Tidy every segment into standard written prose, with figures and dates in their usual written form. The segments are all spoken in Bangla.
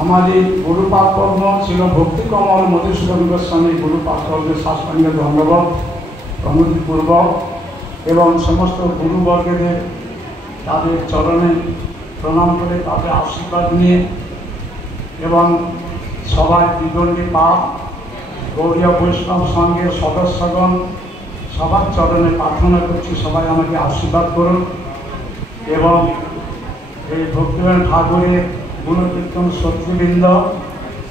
আমাদের গুরুপাদ কর্ম ছিল ভক্তি কমল মধুসূদন গোস্বামী গুরুপাদ কর্মের শাস্ত্রাঙ্গ দণ্ডবত প্রণতিপূর্বক এবং সমস্ত গুরুবর্গদের তাদের চরণে প্রণাম করে তাদের আশীর্বাদ নিয়ে এবং সবাই বিদণ্ডী পাপ গৌরীয় বৈষ্ণব সংঘের সদস্যগণ সবার চরণে প্রার্থনা করছি সবাই আমাকে আশীর্বাদ করুন এবং এই ভক্তিনাথ ঠাকুরের গুণকীর্তন শত্রুবৃন্দ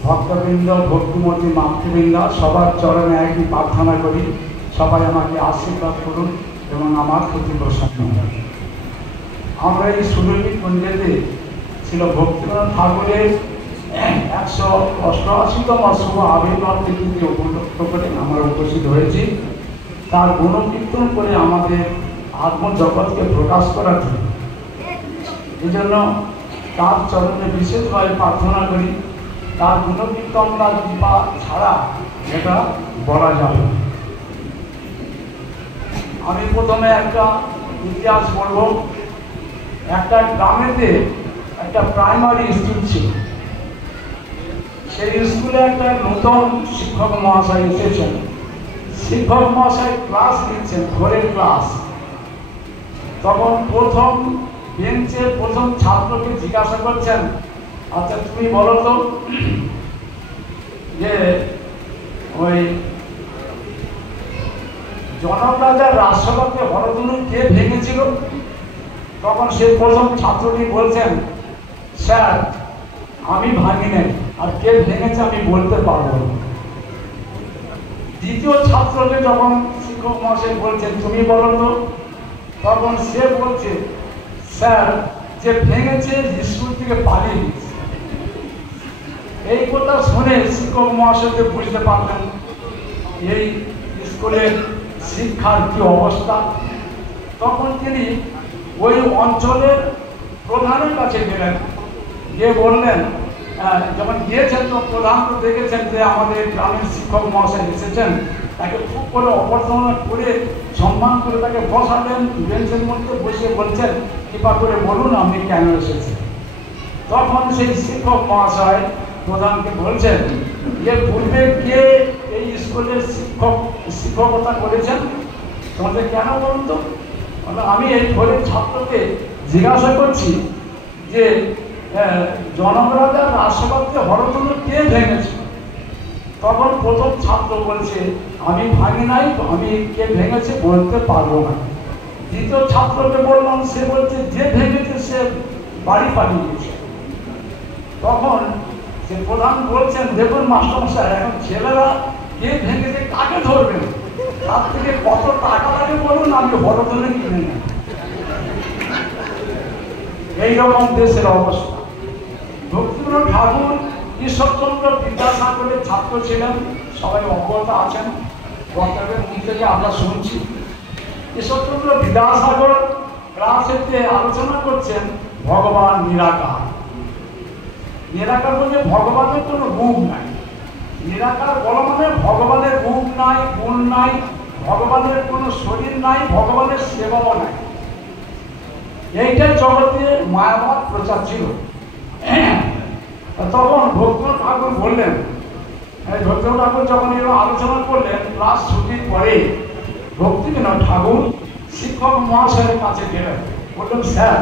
ভক্তবৃন্দ ভক্তিমতী মাতৃবৃন্দ সবার চরণে একই প্রার্থনা করি সবাই আমাকে আশীর্বাদ করুন এবং আমার প্রতি প্রসন্ন হয়। আমরা এই সুরভী কুঞ্জেতে ছিল ভক্তিনাথ ঠাকুরের 188তম শুভ আবির্ভাব তিথিতে উপলক্ষ করে আমরা উপস্থিত হয়েছি তার গুণকীর্তন করে আমাদের আত্মজগৎকে প্রকাশ করার জন্য। এই জন্য তার চরণে বিশেষভাবে প্রার্থনা করি তার গুণকীর্তন তার কৃপা ছাড়া এটা বলা যাবে। আমি প্রথমে একটা ইতিহাস বলব। একটা গ্রামেতে একটা প্রাইমারি স্কুল ছিল। সেই স্কুলে একটা নতুন শিক্ষক মহাশয় এসেছেন। শিক্ষক মহাশয় ক্লাস নিচ্ছেন, ঘরের ক্লাস। তখন প্রথম বেঞ্চের প্রথম ছাত্রকে জিজ্ঞাসা করছেন, আচ্ছা তুমি বলো তো যে ওই জনক রাজার রাজসভাকে হরধনু কে ভেঙেছিল? তখন সে প্রথম ছাত্রটি বলছেন, স্যার আমি ভাঙি নাই, আর কে ভেঙেছে আমি বলতে পারবো না। দ্বিতীয় ছাত্রকে যখন শিক্ষক মহাশয় বলছেন তুমি বলো তো, তখন সে বলছে, স্যার যে ভেঙেছে স্কুল থেকে পালিয়ে গেছে। এই কথা শুনে শিক্ষক মহাশয়কে বুঝতে পারলেন এই স্কুলের শিক্ষার কি অবস্থা। তখন তিনি ওই অঞ্চলের প্রধানের কাছে গেলেন, গিয়ে বললেন, যখন গিয়েছেন তো প্রধান তো দেখেছেন যে আমাদের গ্রামের শিক্ষক মহাশয় এসেছেন, তাকে খুব করে অভ্যর্থনা করে সম্মান করে তাকে বসালেন, বেঞ্চের মধ্যে বসে বলছেন কৃপা করে বলুন আপনি কেন এসেছেন। তখন সেই শিক্ষক মহাশয় প্রধানকে বলছেন যে পূর্বে কে এই স্কুলের শিক্ষকতা করেছেন, তোমাদের কেন বলুন তো? আমি এই ঘরের ছাত্রকে জিজ্ঞাসা করছি যে জনক রাজার রাজসভাকে হরধনু কে ভেঙেছে? তখন প্রথম ছাত্র বলছে আমি ভাঙি নাই, আমি কে ভেঙেছে বলতে পারবো না। দ্বিতীয় ছাত্রকে বললাম, সে বলছে যে ভেঙেছে সে বাড়ি পাঠিয়ে গেছে। তখন সে প্রধান বলছেন, দেখুন মাস্টারমশাই, এখন ছেলেরা কে ভেঙেছে কাকে ধরবেন, তার থেকে কত টাকা লাগে বলুন, আমি হরধনু কিনে নেব। এইরকম দেশের অবস্থা। ভক্তিনাথ ঠাকুর ঈশ্বরচন্দ্র বিদ্যাসাগরের ছাত্র ছিলেন, সবাই অবগত আছেন, বক্তাদের মুখ থেকে আমরা শুনছি। ঈশ্বরচন্দ্র বিদ্যাসাগর ক্লাসেতে আলোচনা করছেন ভগবান নিরাকার। নিরাকার বলতে ভগবানের কোনো রূপ নাই। নিরাকার বলা মানে ভগবানের রূপ নাই, গুণ নাই, ভগবানের কোনো শরীর নাই, ভগবানের সেবাও নাই। এইটাই জগতে মায়াবাদ প্রচার ছিল। তখন ভক্তিনাথ ঠাকুর বললেন, ভক্তিনাথ ঠাকুর যখন এরকম আলোচনা করলেন, ক্লাস ছুটির পরে ভক্তিনাথ ঠাকুর শিক্ষক মহাশয়ের কাছে গেলেন, বললেন স্যার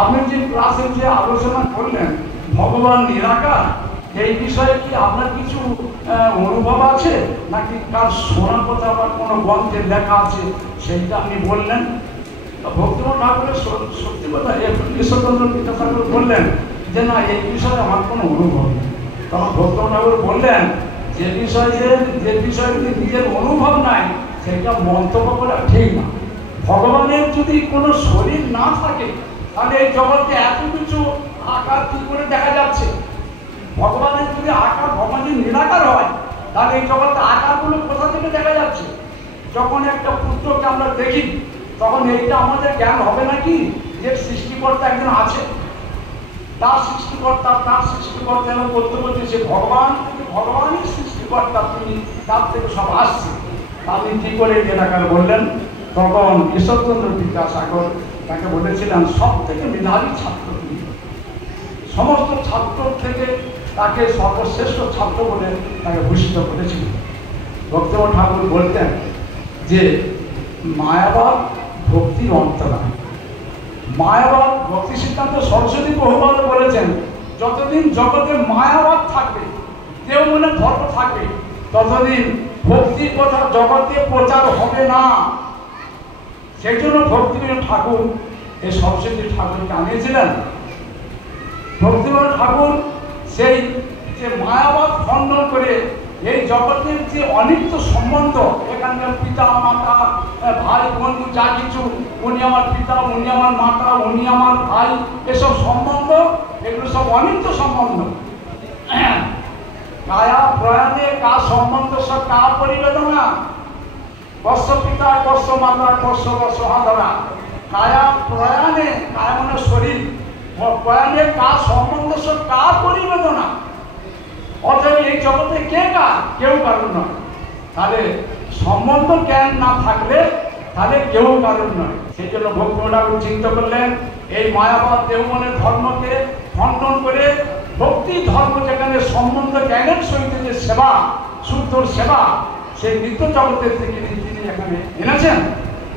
আপনি যে ক্লাসে যে আলোচনা করলেন ভগবান নিরাকার, এই বিষয়ে কি আপনার কিছু অনুভব আছে নাকি কার শোনা কথা বা কোনো গ্রন্থে লেখা আছে সেইটা আপনি বললেন। ভক্তিনাথ ঠাকুরের সত্যি কথা ঈশ্বরচন্দ্র বিদ্যাসাগর বললেন যে না, এই বিষয়ে আমার কোনো অনুভব নেই। তখন ভক্তিনাথ ঠাকুর বললেন, যে বিষয়ে নিজের অনুভব নাই সেটা মন্তব্য করা ঠিক না। ভগবানের যদি কোনো শরীর না থাকে তাহলে এই জগতে এত কিছু আকার কি করে দেখা যাচ্ছে? ভগবানের যদি আকার, ভগবান যদি নিরাকার হয় তাহলে এই জগতে আকারগুলো কোথা থেকে দেখা যাচ্ছে? যখন একটা পুত্রকে আমরা দেখি তখন এইটা আমাদের জ্ঞান হবে নাকি যে সৃষ্টিকর্তা একজন আছে, তার সৃষ্টিকর্তা এবং করতে বলতে সে ভগবান, ভগবানই সৃষ্টিকর্তা, তিনি তার থেকে সব আসছে। আপনি কি করে নিরাকার বললেন? তখন ঈশ্বরচন্দ্র বিদ্যাসাগর তাকে বলেছিলেন, সব থেকে মেধাবী ছাত্র তুমি, সমস্ত ছাত্র থেকে তাকে সর্বশ্রেষ্ঠ ছাত্র বলে তাকে ভূষিত করেছিল। ভক্তিমোহন ঠাকুর বলতেন যে মায়াবাদ ভক্তির অন্তরা। মায়াবাদ ভক্তি সিদ্ধান্ত সরস্বতী বহুবার বলেছেন, যতদিন জগতে মায়াবাদ থাকবে, কেউ মনে ধর্ম থাকবে, ততদিন ভক্তির কথা জগতে প্রচার হবে না। সেই জন্য ভক্তিবিনোদ ঠাকুর এই সরস্বতী ঠাকুরকে আনিয়েছিলেন। ভক্তিবিনোদ ঠাকুর সেই যে মায়াবাদ খণ্ডন করে এই জগতের যে অনিত্য সম্বন্ধ, এখানকার পিতা মাতা ভাই বন্ধু যা কিছু, উনি আমার পিতা, উনি আমার মাতা, উনি আমার ভাই, এসব সম্বন্ধ এগুলো সব অনিত্য সম্বন্ধ। কায়া প্রয়াণে কা সম্বন্ধ সব কা পরিবেদনা, কর্ষ পিতা কর্ষ মাতা কর্ষ সহাধরা। কায়া প্রয়াণে, কায়া মানে শরীর, প্রয়াণে কা সম্বন্ধ সব কা পরিবেদনা। অতএব এই জগতে কে কার? কেউ কারণ নয়। তাহলে সম্বন্ধ জ্ঞান না থাকলে তাহলে কেউ কারণ নয়। সেই জন্য ভক্তিমোহন ঠাকুর চিন্তা করলেন এই মায়াবাদ দেবমনের ধর্মকে খণ্ডন করে ভক্তি ধর্ম যেখানে সম্বন্ধ জ্ঞানের সহিত যে সেবা, শুদ্ধ সেবা, সেই নিত্য জগতের থেকে তিনি এখানে এনেছেন।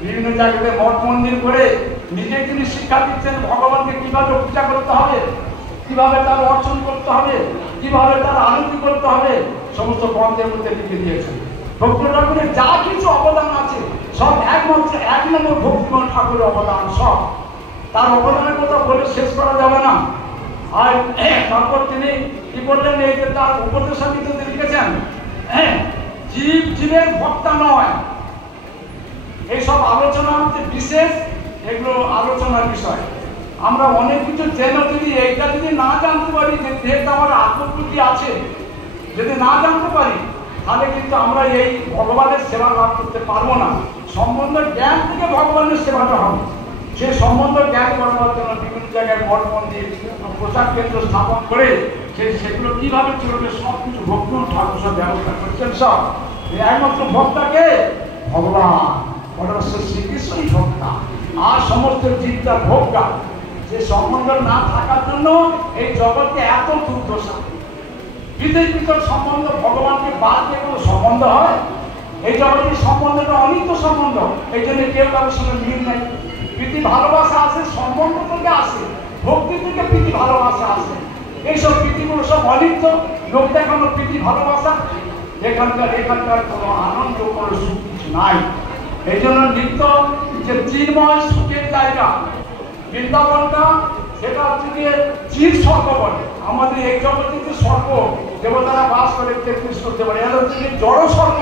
বিভিন্ন জায়গাতে মঠ মন্দির করে নিজেই তিনি শিক্ষা দিচ্ছেন ভগবানকে কিভাবে পূজা করতে হবে, কিভাবে তার অর্চন করতে হবে, কিভাবে তার আনন্দ করতে হবে, সমস্ত গ্রন্থের মধ্যে লিখে দিয়েছেন। ভক্তিমোহন ঠাকুরের যা কিছু অবদান আছে সব একমাত্র এক নম্বর ভক্তিমোহন ঠাকুরের অবদান। সব তার অবদানের কথা বলে শেষ করা যাবে না। আর তারপর তিনি কি বললেন, এই যে তার উপদেশাদিতে লিখেছেন, জীব জীবের ভক্তা নয়। এইসব আলোচনা হচ্ছে বিশেষ, এগুলো আলোচনার বিষয়। আমরা অনেক কিছু জেনে যদি এইটা যদি না জানতে পারি যে যেহেতু আমার আত্মপ্রীতি আছে, যদি না জানতে পারি তাহলে কিন্তু আমরা এই ভগবানের সেবা লাভ করতে পারবো না। সম্বন্ধ জ্ঞান থেকে ভগবানের সেবাটা হবে। সেই সম্বন্ধ জ্ঞান করার জন্য বিভিন্ন জায়গায় মঠ মন্দির প্রচার কেন্দ্র স্থাপন করে সেগুলো কিভাবে চলবে সব কিছু ভক্তিমোহন ঠাকুর সব ব্যবস্থা করছেন। সব একমাত্র ভক্তাকে ভগবান পরমেশ্বর শ্রীকৃষ্ণই ভক্তা, আর সমস্ত জীবটা ভোক্তা। যে সম্বন্ধ না থাকার জন্য এই জগতে এত দুর্দশা। পৃথিবীর সম্বন্ধ ভগবানকে বাদ দিয়ে কোনো সম্বন্ধ হয়? এই জগতের সম্বন্ধটা অনিত্য সম্বন্ধ, এই জন্য কেউ কারোর সঙ্গে মিল নাই। প্রীতি ভালোবাসা আসে সম্বন্ধ থেকে আসে, ভক্তি থেকে প্রীতি ভালোবাসা আসে। এইসব প্রীতিগুলো সব অনিত্য, লোক দেখানো প্রীতি ভালোবাসা, এখানকার কোনো আনন্দ কোনো সুখ কিছু নাই। এই জন্য নিত্য যে চিন্ময় সুখের জায়গা বৃন্দাবনটা, সেটা হচ্ছে চির স্বর্গ বলে। আমাদের এই জগতে যে স্বর্গ দেবতারা বাস করে 33 করতে পারে, এটা হচ্ছে জড় স্বর্গ।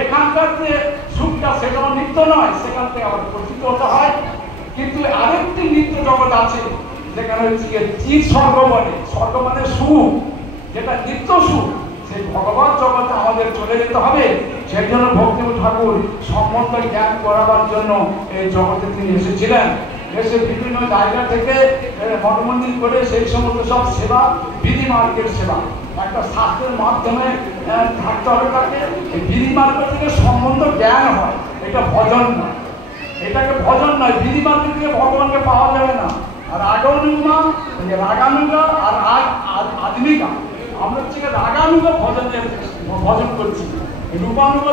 এখানকার যে সুখটা সেটা নিত্য নয়, সেখান থেকে আবার পতিত হতে হয়। কিন্তু আরেকটি নিত্য জগৎ আছে যেখানে হচ্ছে চির স্বর্গ বলে। স্বর্গ মানে সুখ, যেটা নিত্য সুখ। সেই ভগবান জগতে আমাদের চলে যেতে হবে। সেই জন্য ভক্তিমোহন ঠাকুর সম্বন্ধ জ্ঞান করাবার জন্য এই জগতে তিনি এসেছিলেন। এসে বিভিন্ন জায়গা থেকে মঠ মন্দির করে সেই সমস্ত সব সেবা, বিধি মার্গের সেবা, একটা শাস্ত্রের মাধ্যমে থাকতে হবে তাকে। এই বিধি মার্গ থেকে সম্বন্ধ জ্ঞান হয়, এটা ভজন নয়। এটাকে ভজন নয়, বিধি মার্গ থেকে ভগবানকে পাওয়া যাবে না। আর রাগানুগা, রাগানুগা আর আধুনিকা, আমরা হচ্ছে রাগানুগা ভজন করছি, রূপানুগা